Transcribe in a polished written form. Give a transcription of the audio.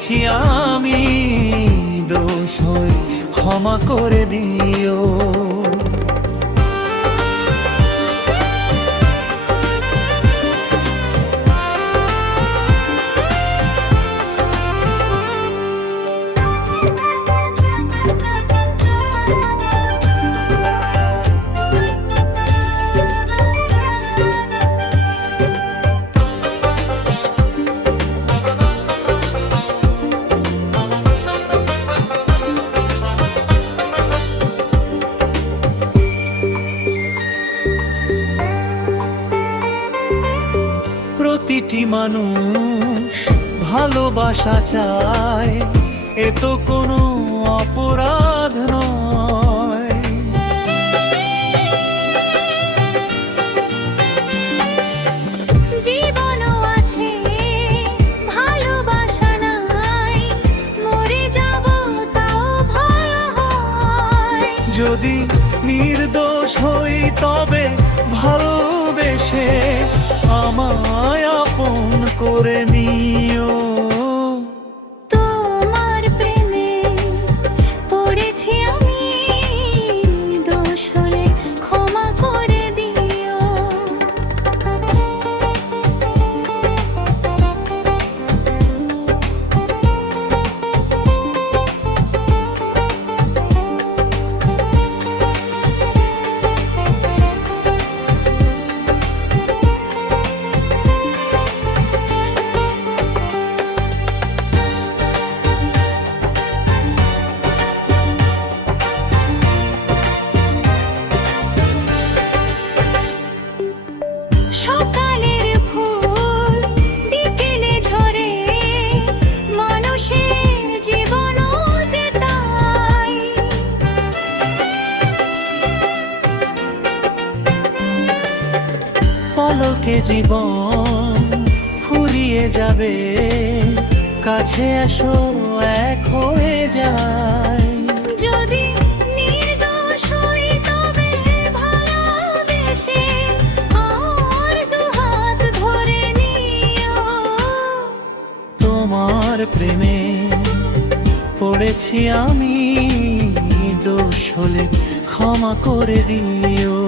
পড়েছি আমি, দোষ হয়ে ক্ষমা করে দিও। প্রতিটি মানুষ ভালোবাসা চায়, এ তো কোনো অপরাধ নয়। জীবনও আছে, ভালোবাসা নাই, মরে যাব তাও ভালো হয়। যদি নির্দোষ হই তবে ভালোবেসে আমায় আপন করে নিও। তোমার প্রেমে পড়েছি আমি, দোষ হলে ক্ষমা করে দিও। সকালের ফুল বিকেলে ঝরে, মানুষের জীবনও যে তাই। পলকে জীবন ফুরিয়ে যাবে, কাছে আসো এক হয়ে যায়। যদি নির্দোষ হই তবে ভালোবেসে আর দুহাত ধরে নিও। তোমার প্রেমে পড়েছি আমি, দোষ হলে ক্ষমা করে দিও।